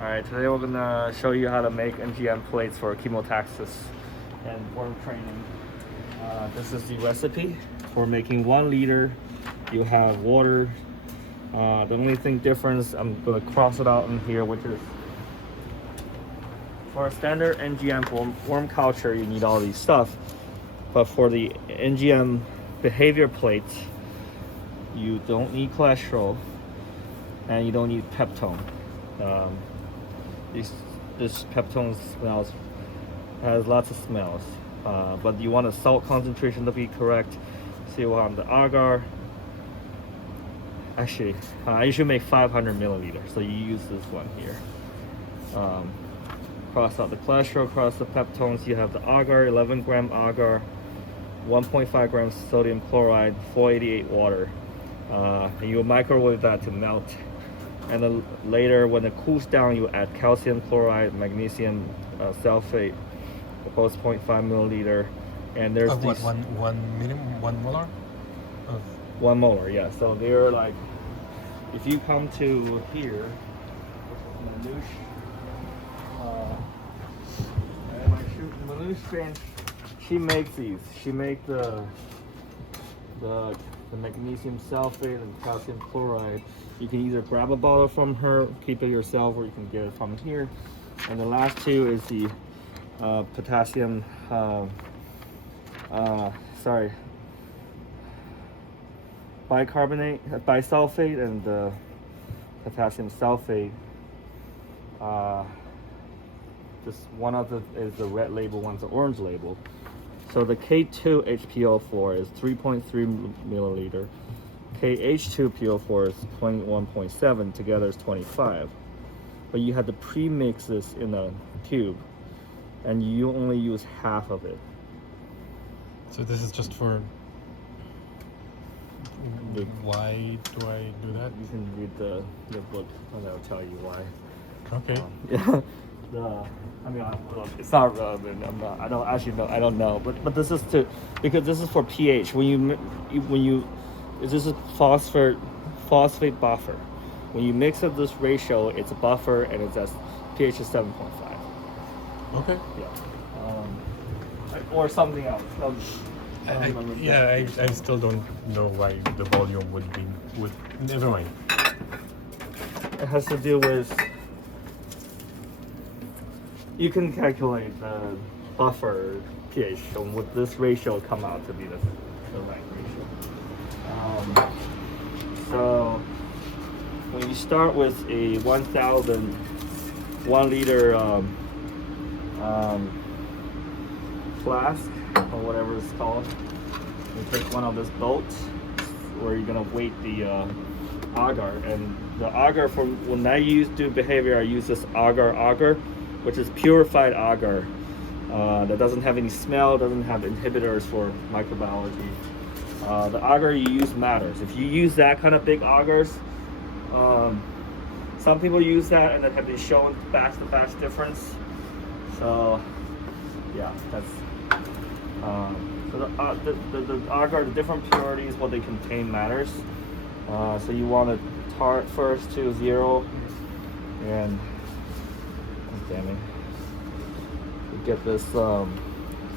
Alright, today we're gonna show you how to make NGM plates for chemotaxis and worm training. This is the recipe for making 1 liter. You have water. The only thing difference, I'm gonna cross it out in here, which is for a standard NGM worm culture, you need all these stuff. But for the NGM behavior plates, you don't need cholesterol and you don't need peptone. This peptone smells, has lots of smells, but you want the salt concentration to be correct. So you want the agar. Actually, you should make 500 milliliters, so you use this one here. Cross out the cholesterol, cross the peptones. You have the agar, 11 gram agar, 1.5 grams sodium chloride, 488 water. And you microwave that to melt. And then later, when it cools down, you add calcium chloride, magnesium sulfate, both 0.5 milliliter. And there's of what, one molar? Of 1 molar, yeah. So they're like, if you come to here, Manouche, she makes these. She makes the magnesium sulfate and calcium chloride. You can either grab a bottle from her, keep it yourself, or you can get it from here. And the last two is the potassium, bicarbonate, bisulfate, and the potassium sulfate. This one of the is the red label, one's the orange label. So the K2 HPO4 is 3.3 milliliter. KH2PO4 is 21.7, together is 25. But you have to pre-mix this in a tube, and you only use half of it. So this is just for... Why do I do that? You can read the book, and I'll tell you why. Okay. Yeah. It's not relevant. I don't actually know. I don't know. But this is because this is for pH. This is phosphate buffer. When you mix up this ratio, it's a buffer, and it's at pH is 7.5. Okay. Yeah. Or something else. I still don't know why the volume would. Never mind. It has to do with. You can calculate the buffer pH, and with this ratio come out to be the right ratio. So when you start with a 1 liter flask, or whatever it's called, you take one of these boats where you're gonna weight the agar. And the agar, from when I do behavior, I use this agar, which is purified agar, that doesn't have any smell, doesn't have inhibitors for microbiology. The agar you use matters. If you use that kind of big agars, some people use that and it have been shown batch to batch difference. So yeah, that's so the agar, the different purities, what they contain matters. So you want to tar it first to 0, and damn it, get this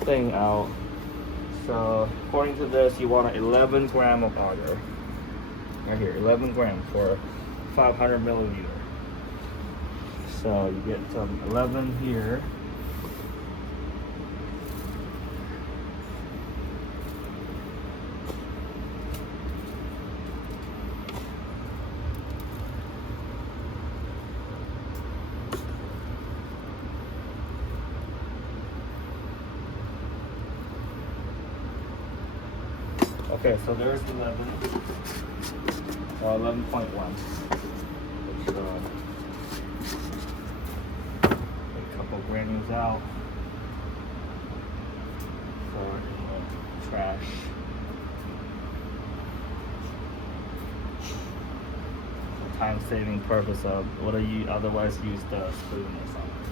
thing out. So according to this, you want 11 gram of agar. Right here, 11 grams for 500 milliliter. So you get some 11 here. Okay, so there's 11, or 11.1, which a couple granules out for trash. For time-saving purpose of what do you otherwise use the spoon or something.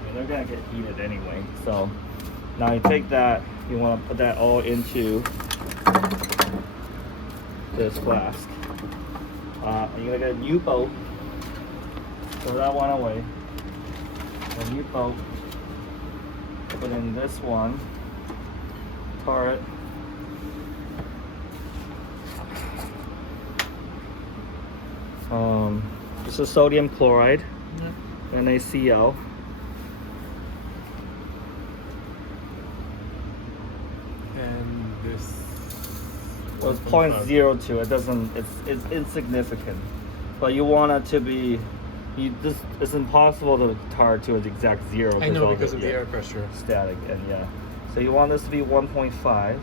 I mean, they're gonna get heated anyway, so. Now you take that, you want to put that all into this flask. You're gonna get a new boat So that went away. And you put in this one, tar it. This is sodium chloride, NaCl. And this. Well, it's 0.02. It doesn't. It's insignificant, but you want it to be. It's impossible to tar to an exact zero. I know because of the air pressure. Static, and yeah. So you want this to be 1.5.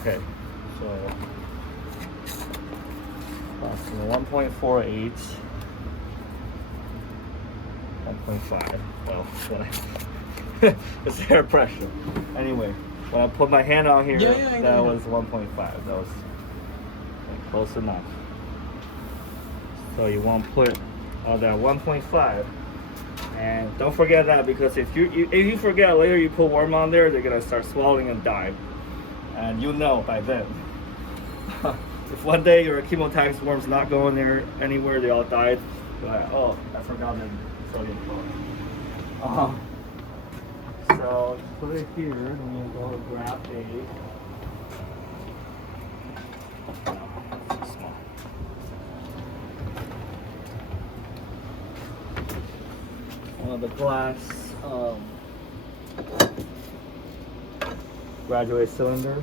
Okay, so 1.48, 1.5. Well, it's air pressure. Anyway, when I put my hand on here, that was 1.5. That was close enough. So you want to put all that 1.5, and don't forget that, because if you forget later, you put worm on there, they're gonna start swallowing and die. And you know by then. If one day your chemotaxis worm's not going there anywhere, they all died, you're like, oh, I forgot the sodium chloride. So put it here, and we'll go grab one of the glass graduate cylinder.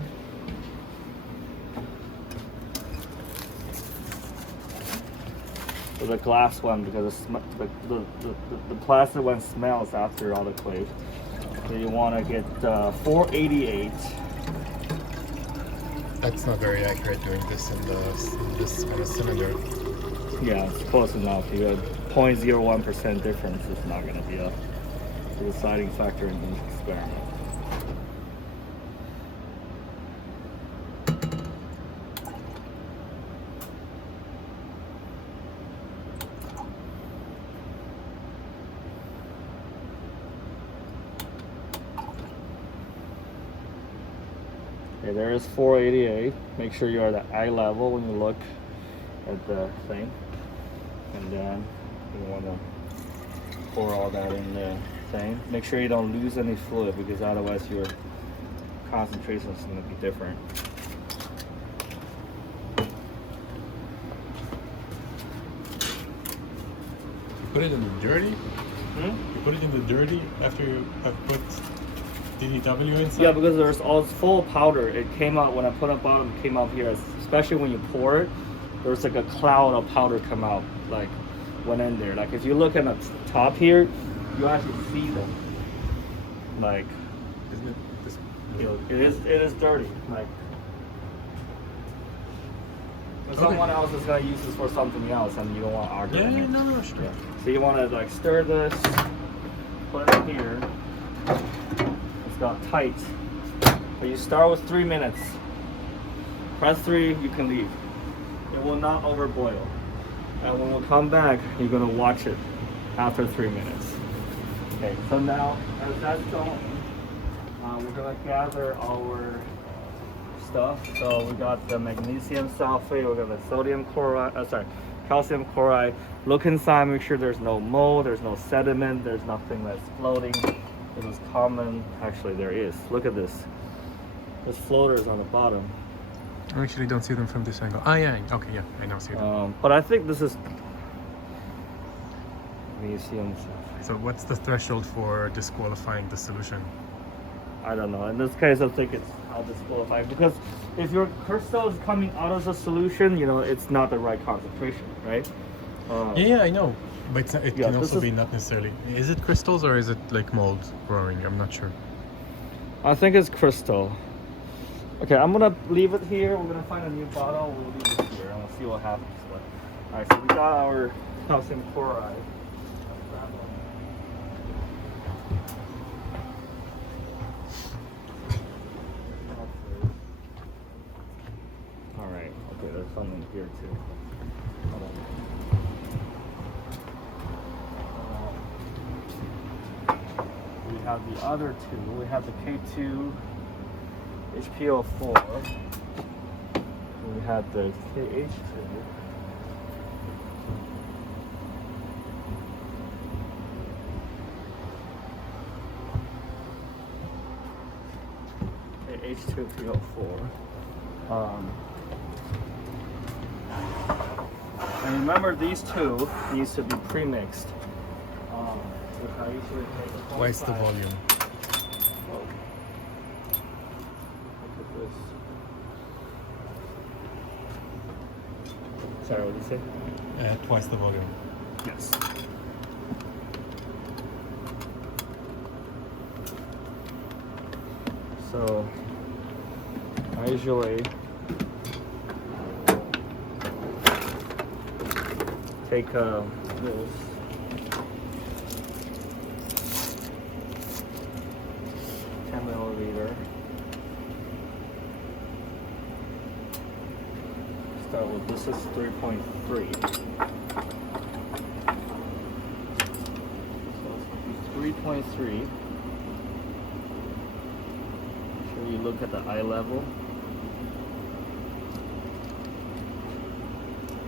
So the glass one, because the plastic one smells after autoclave. So you want to get 488. That's not very accurate doing this in this kind of cylinder. Yeah, it's close enough. You have 0.01% difference. It's not going to be a deciding factor in the experiment. Okay, there is 488. Make sure you're at eye level when you look at the thing. And then you want to pour all that in the thing. Make sure you don't lose any fluid, because otherwise your concentration is going to be different. You put it in the dirty? You put it in the dirty after you have put DDW inside? Yeah, because it's full of powder. It came out when I put it bottom. It came out here, especially when you pour it. There's like a cloud of powder come out, like went in there. Like if you look at the top here, you actually see them. Like, isn't it this? It is dirty. Like, if someone else is gonna use this for something else, and you don't want to argue. Yeah, no, sure. Yeah. So you want to like stir this, put it here. It's got tight. But you start with 3 minutes. Press 3, you can leave. It will not overboil. And when we come back, you're gonna watch it after 3 minutes. Okay, so now as that's going, we're gonna gather our stuff. So we got the magnesium sulfate, we got the sodium chloride, calcium chloride. Look inside, make sure there's no mold, there's no sediment, there's nothing that's floating. It was common, actually there is. Look at this. There's floaters on the bottom. I actually don't see them from this angle. Oh yeah, okay, yeah, I now see them. But I think this is magnesium sulfate. So what's the threshold for disqualifying the solution? I don't know. In this case, I think it's disqualified, because if your crystal is coming out of the solution, you know, it's not the right concentration, right? Yeah, I know. But it can also be not necessarily. Is it crystals or is it like mold growing? I'm not sure. I think it's crystal. Okay, I'm gonna leave it here. We're gonna find a new bottle. We'll leave it here and we'll see what happens. But, all right, so we got our calcium chloride. All right. Okay, there's something here too. Hold on. We have the other two. We have the K2 HPO4. We had the KH2. H2PO4. And remember, these two needs to be pre-mixed. Which I usually take a Twice the 0.5. volume. Oh. Look at this. Sorry, what did you say? Twice the volume. Yes. So I usually take this 10 milliliter. Start with this is 3.3. So it's 3.3. You look at the eye level.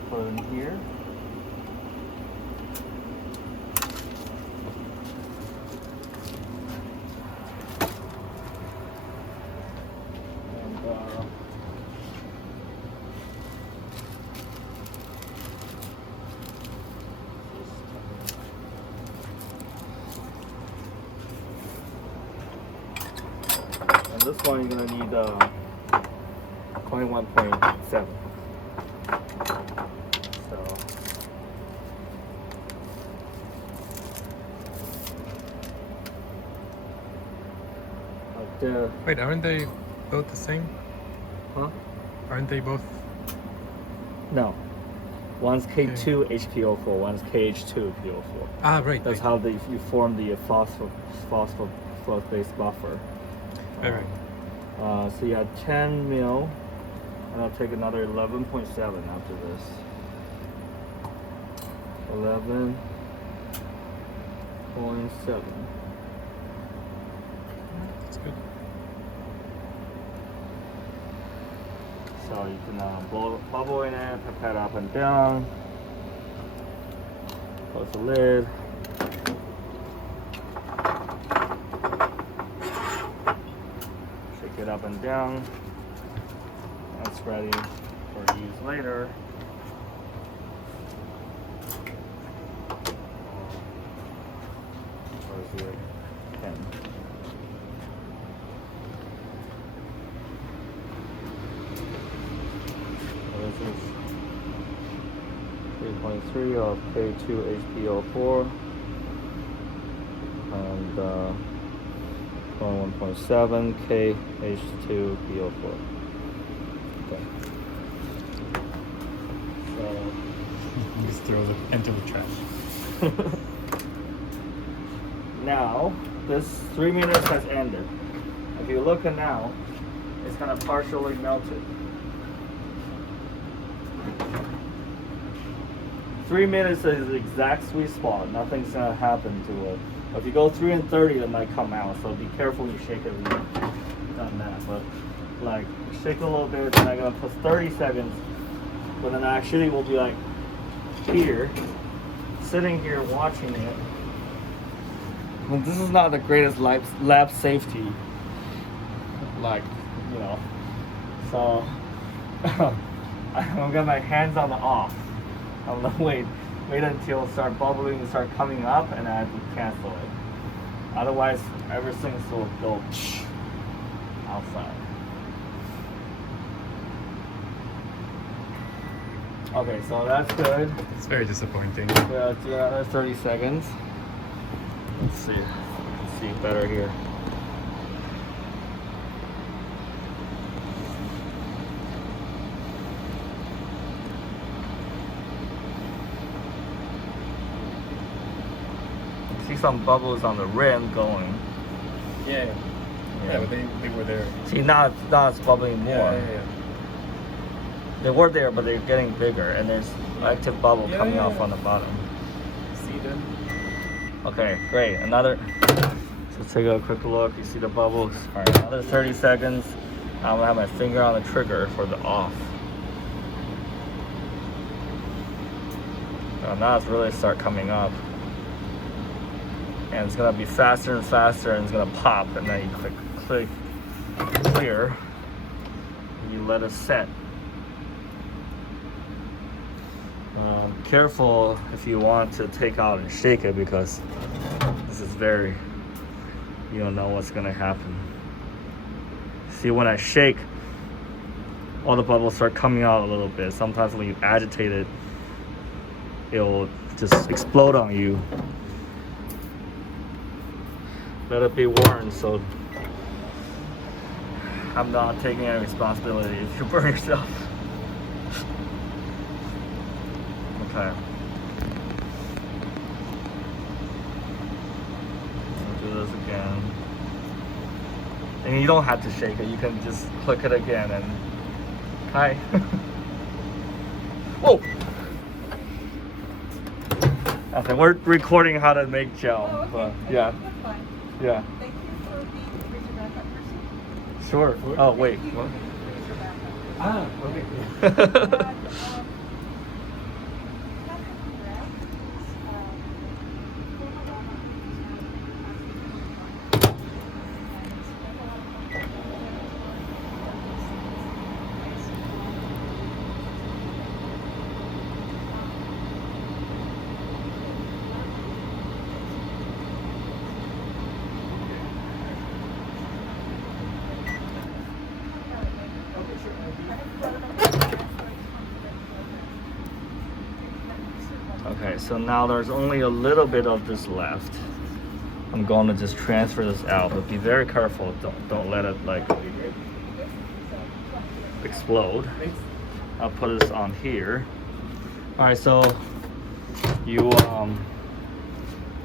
Put it in here. And this one you're gonna need 21.7. So like the Wait, aren't they both the same? huh? Aren't they both? No. One's K2 HPO4, one's KH2PO4. Ah, right. That's how you form the phosphate-based buffer. Right. So you had 10 mil, and I'll take another 11.7 after this. 11.7. That's good. So you can blow a bubble in it, pipette up and down. Close the lid. Shake it up and down. That's ready for use later. Where's your pen? This is 3.3 of K2HPO4 and 1.7 KH2PO4. Okay. So Just throw it into the trash. now this 3 minutes has ended. If you look at now, it's kind of partially melted. 3 minutes is the exact sweet spot. Nothing's gonna happen to it. If you go 3 and 30, it might come out. So be careful when you shake it when you've done that. But like shake a little bit, and I'm gonna put 30 seconds. But then actually we'll be like here, sitting here watching it. And this is not the greatest lab safety. Like, you know. So I'm gonna get my hands on the off. I'm gonna wait until it start bubbling and start coming up, and I have to cancel it. Otherwise, everything will go outside. Okay, so that's good. It's very disappointing. Let's do another 30 seconds. Let's see. Let's see better here. See some bubbles on the rim going. Yeah, but they were there. See, now it's bubbling more. Yeah. They were there, but they're getting bigger, and there's active bubble coming off on the bottom. See them? Okay, great. Another. So take a quick look. You see the bubbles. All right, another 30 seconds. I'm gonna have my finger on the trigger for the off. Now it's really start coming up. And it's gonna be faster and faster, and it's gonna pop, and then you click clear, and you let it set. Careful if you want to take out and shake it, because this is you don't know what's gonna happen. See, when I shake, all the bubbles start coming out a little bit. Sometimes when you agitate it, it'll just explode on you. Let it be warned, so I'm not taking any responsibility if you burn yourself. Okay. I'll do this again. And you don't have to shake it, you can just click it again and hi. Whoa! Okay, we're recording how to make gel. Oh, okay. But, yeah. That's fine. Yeah. Thank you for being raise your backup person. Sure. Oh wait. Thank you What? for being raise your backup. Ah, okay. Okay, so now there's only a little bit of this left. I'm going to just transfer this out, but be very careful. Don't let it like explode. I'll put this on here. All right, so you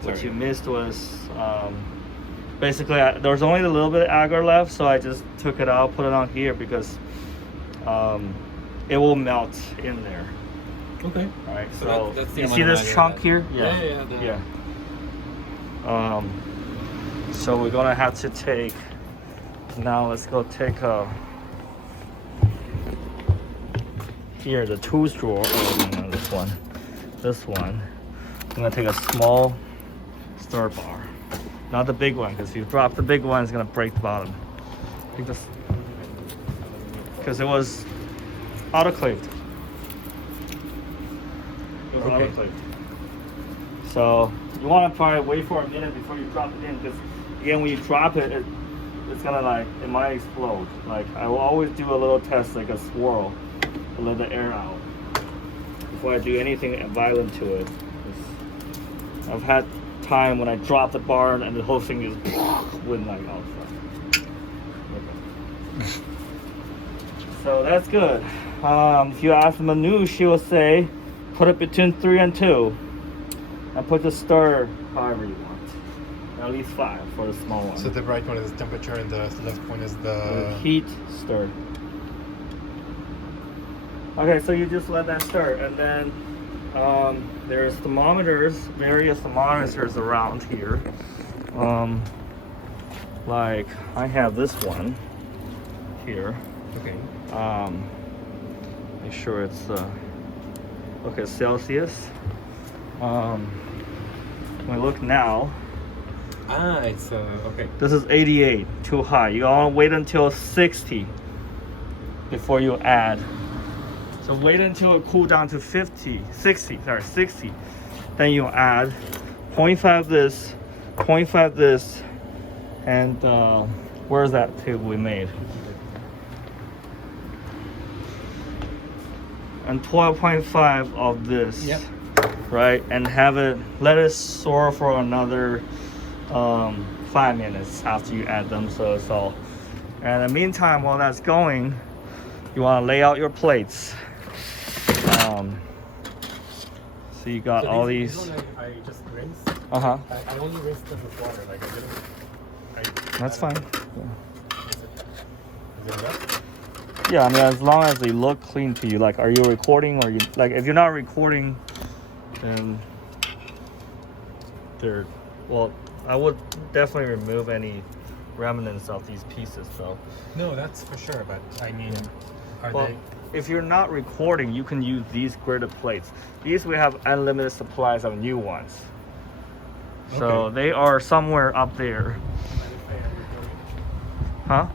what you missed was basically there was only a little bit of agar left, so I just took it out, put it on here because it will melt in there. Okay. All right, So so that's the you see this ammonia chunk that- here? Yeah. So we're gonna have to take. Now let's go take here the tools drawer. Oh no, this one. I'm gonna take a small stir bar, not the big one, because if you drop the big one, it's gonna break the bottom. Take this because it was autoclaved. Okay. So you want to probably wait for a minute before you drop it in, because again, when you drop it, it's gonna like, it might explode. Like I will always do a little test, like a swirl, to let the air out before I do anything violent to it. I've had time when I drop the bar and the whole thing just went like outside. Okay. So that's good. If you ask Manu, she will say, put it between 3 and 2, and put the stir however you want. At least 5 for the small one. So the right one is temperature and the left one is the heat stir. Okay, so you just let that stir, and then there's thermometers, various thermometers around here. Like I have this one here. Okay. Make sure it's look at Celsius. When we look now, It's okay. this is 88, too high. You want to wait until 60 before you add. So wait until it cool down to 60. Then you add 0.5 this, 0.5 this, and where's that table we made? And 12.5 of this. Yep. Right, and let it soar for another 5 minutes after you add them, so it's all. And in the meantime, while that's going, you want to lay out your plates. So you got all these. I just rinsed. I only rinsed them with water. Like I didn't. That's fine. Is it enough? Yeah, I mean, as long as they look clean to you. Like, are you recording, or you like? If you're not recording, then they're well. I would definitely remove any remnants of these pieces, though. No, that's for sure. But I mean, are Well, they? if you're not recording, you can use these griddle plates. These we have unlimited supplies of new ones. So Okay. they are somewhere up there. Huh?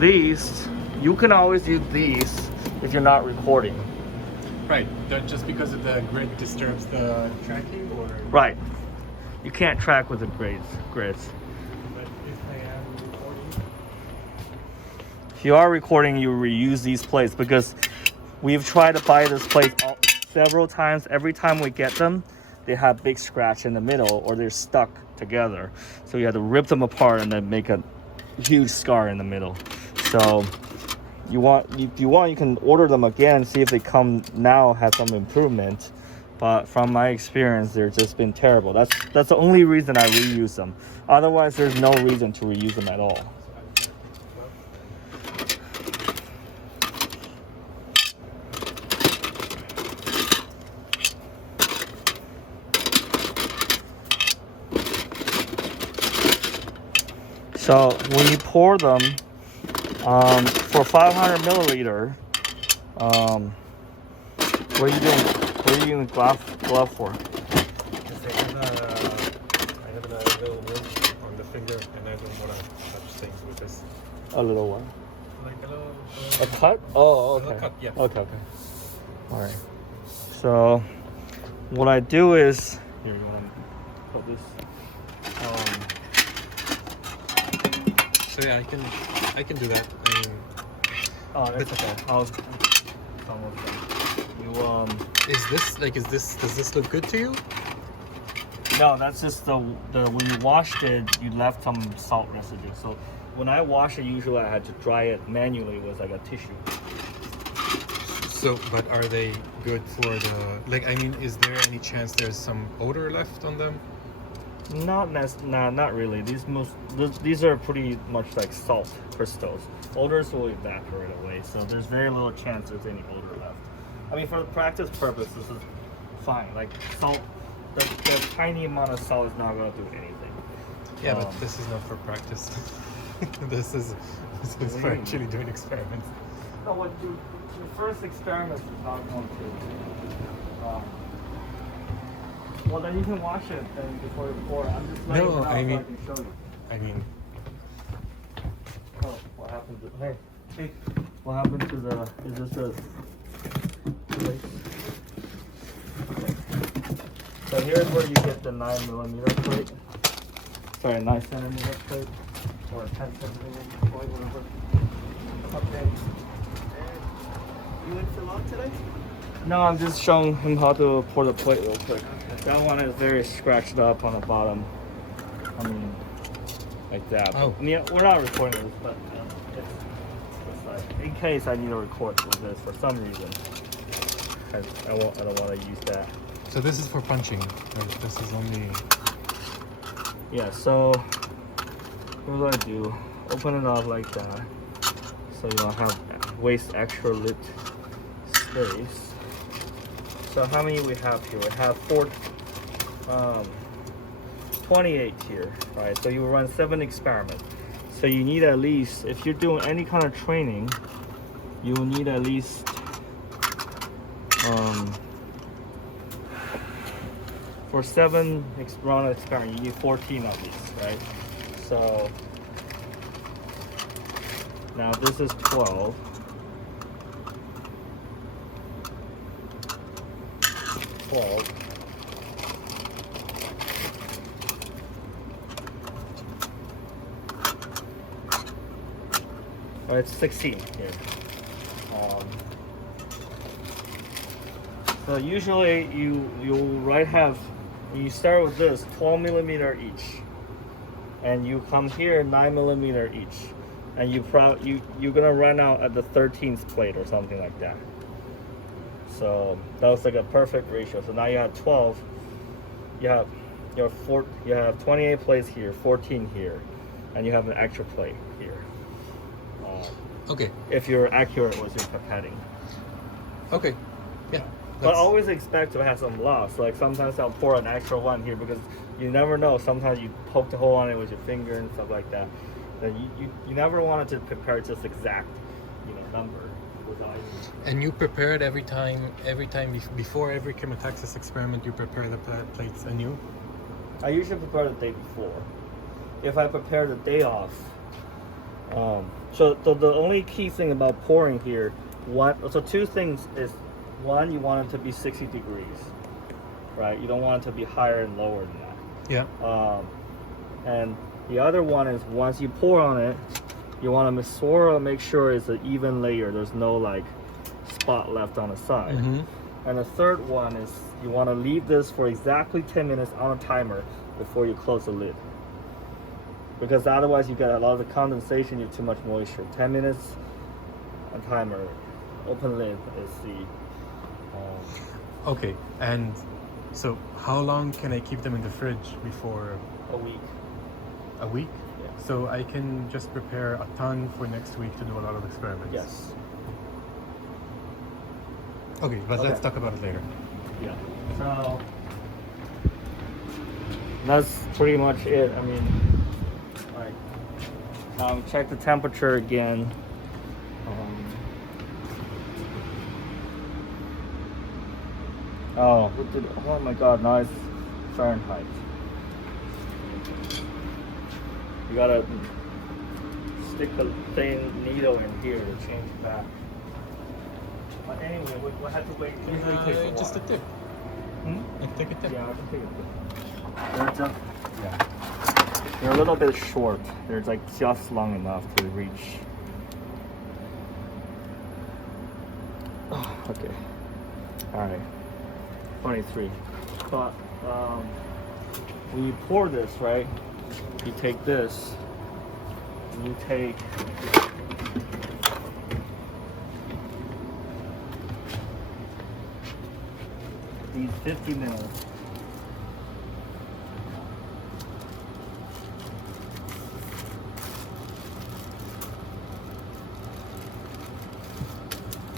These, you can always use these if you're not recording. Right. That just because of the grid disturbs the tracking, or Right. You can't track with the grids. but if I am recording, If you are recording, you reuse these plates because we've tried to buy this plate several times. Every time we get them, they have big scratch in the middle or they're stuck together. So you have to rip them apart and then make a huge scar in the middle. So if you want, you can order them again and see if they come now have some improvement. But from my experience, they've just been terrible. That's the only reason I reuse them. Otherwise, there's no reason to reuse them at all. So when you pour them, for 500 milliliter, what are you doing? What are you using glove for? because I have a little wound on the finger, and I don't want to touch things with this. A little one. Like a little. A cut? Oh, okay. Little cut, yeah. Okay. All right. So what I do is here. You want to put this? So yeah, I can do that. I mean, Oh, that's okay. Almost done. You does this look good to you? No, that's just the when you washed it, you left some salt residue. So when I wash it, usually I had to dry it manually with like a tissue. So, but are they good for the, like, I mean, is there any chance there's some odor left on them? Not really. These are pretty much like salt crystals. Odors will evaporate away, so there's very little chance there's any odor left. I mean, for the practice purpose, this is fine. Like salt, the tiny amount of salt is not going to do anything. Yeah, but this is not for practice. this is for actually doing experiments. No, what your first experiment is not going to. Well, then you can wash it then before you pour. I'm just letting it out so I can show you. I mean, Oh, what happened to hey, what happened to the? Is this a? So here's where you get the 9mm plate. Sorry, 9cm plate or 10cm plate, whatever. Okay. You went so long today? No, I'm just showing him how to pour the plate real quick. That one is very scratched up on the bottom. I mean, like that. Oh. Yeah, we're not recording this, but it's like, in case I need to record with this for some reason. I don't want to use that. so this is for punching. Right? This is only. Yeah, so what do I do? Open it up like that, so you don't have waste extra lid space. So how many we have here? We have 28 here, right? So you run 7 experiments. So you need at least, if you're doing any kind of training, you will need at least for 7 round of experiment, you need 14 of these, right? So now this is 12. 12. Oh, it's 16 here. So usually you start with this 12mm each, and you come here 9mm each, and you're gonna run out at the 13th plate or something like that. So that was like a perfect ratio. So now you have 12. You have 28 plates here, 14 here, and you have an extra plate here. Okay. If you're accurate with your pipetting. Okay. Yeah. But always expect to have some loss. Like sometimes I'll pour an extra one here because you never know. Sometimes you poke the hole on it with your finger and stuff like that. Then you never want it to prepare just exact. number without any. And you prepare it every time before every chemotaxis experiment. You prepare the plates anew. I usually prepare the day before. If I prepare the day off, so the only key thing about pouring here, so two things is, one, you want it to be 60 degrees, right? You don't want it to be higher and lower than that. Yeah. And the other one is, once you pour on it, you want to swirl and make sure it's an even layer. There's no like spot left on the side. Mm-hmm. And the third one is, you want to leave this for exactly 10 minutes on a timer before you close the lid. Because otherwise you get a lot of the condensation, you have too much moisture. 10 minutes on timer, open lid is the... Okay, and so how long can I keep them in the fridge before? a week. A week? Yeah. So I can just prepare a ton for next week to do a lot of experiments. Yes. Okay, but let's Okay. talk about it later. Yeah. So that's pretty much it. I mean, like, check the temperature again. Oh my God! Now it's Fahrenheit. You gotta stick a thin needle in here to change it back. But anyway, we'll have to wait. Usually it takes a while. Just a tip. Like take a tip. Yeah, I can take it. They're a little bit short. They're like just long enough to reach. Oh, okay. All right. 23. But when you pour this, right? You take this. And you take. These 50 mils.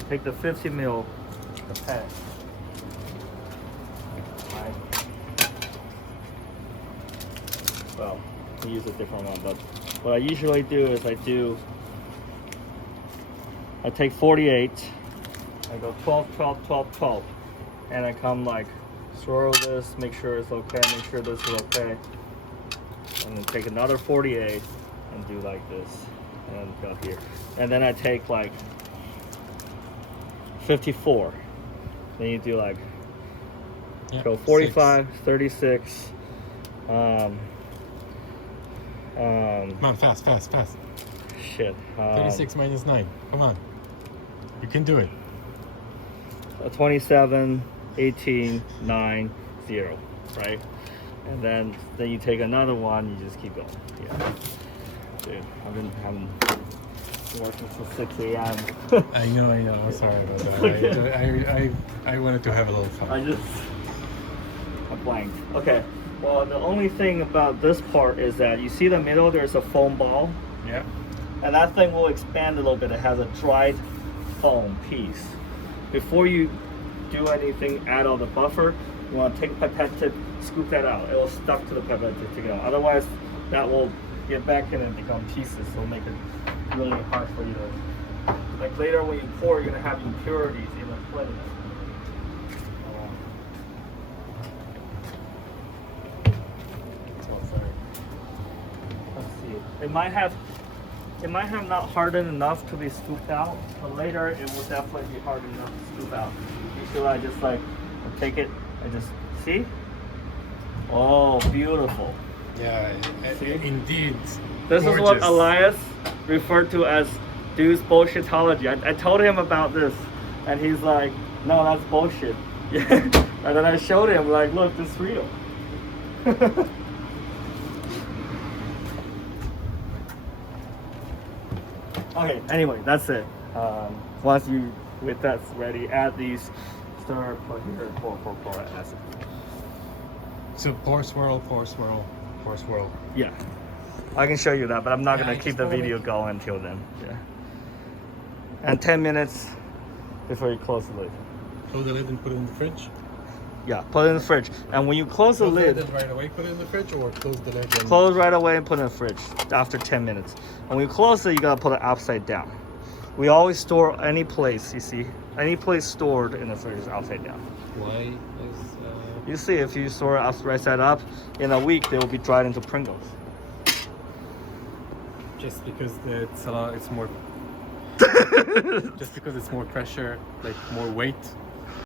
Take the 50 mil pipette. Right. Well, I use a different one, but what I usually do is I take 48. I go 12, 12, 12, 12. And I come like swirl this, make sure it's okay, make sure this is okay. And then take another 48 and do like this. And go here. And then I take like 54. Then you do like go 45, 36. Come on, fast. Shit. 36 minus 9. Come on. You can do it. 27, 18, 9, 0, right? And then you take another one, you just keep going. Yeah. Dude, I've been working till 6 a.m. I know. I'm sorry about that. I wanted to have a little fun. I blanked. Okay. Well, the only thing about this part is that you see the middle, there's a foam ball. Yeah. And that thing will expand a little bit. It has a dried foam piece. Before you do anything, add all the buffer, you want to take a pipette tip, scoop that out. It will stuck to the pipette tip to get out. Otherwise, that will get back in and become pieces. So it'll make it really hard for you to, like later when you pour, you're going to have impurities in the plate. Let's see. It might have not hardened enough to be scooped out, but later it will definitely be hard enough to scoop out. Usually I just like take it and just see. Oh, beautiful. Yeah, See? indeed. This gorgeous. is what Elias referred to as Deuce bullshitology. I told him about this, and he's like, "No, that's bullshit." And then I showed him, like, "Look, this is real." Okay, anyway, that's it. Once with that's ready, add these, stir, put here, pour, acid. So pour, swirl. Yeah, I can show you that, but I'm not Yeah, gonna I keep just the wanna video make- going until then. Yeah. And 10 minutes before you close the lid. Close the lid and put it in the fridge. Yeah, put it in the fridge. And when you close the Close lid, the lid right away, put it in the fridge, or close the lid and... close right away and put it in the fridge after 10 minutes. And when you close it, you gotta put it upside down. We always store any place, you see. Any place stored in the fridge is upside down. Why is You see, if you store it right side up, in a week they will be dried into Pringles. just because it's more just because it's more pressure, like more weight?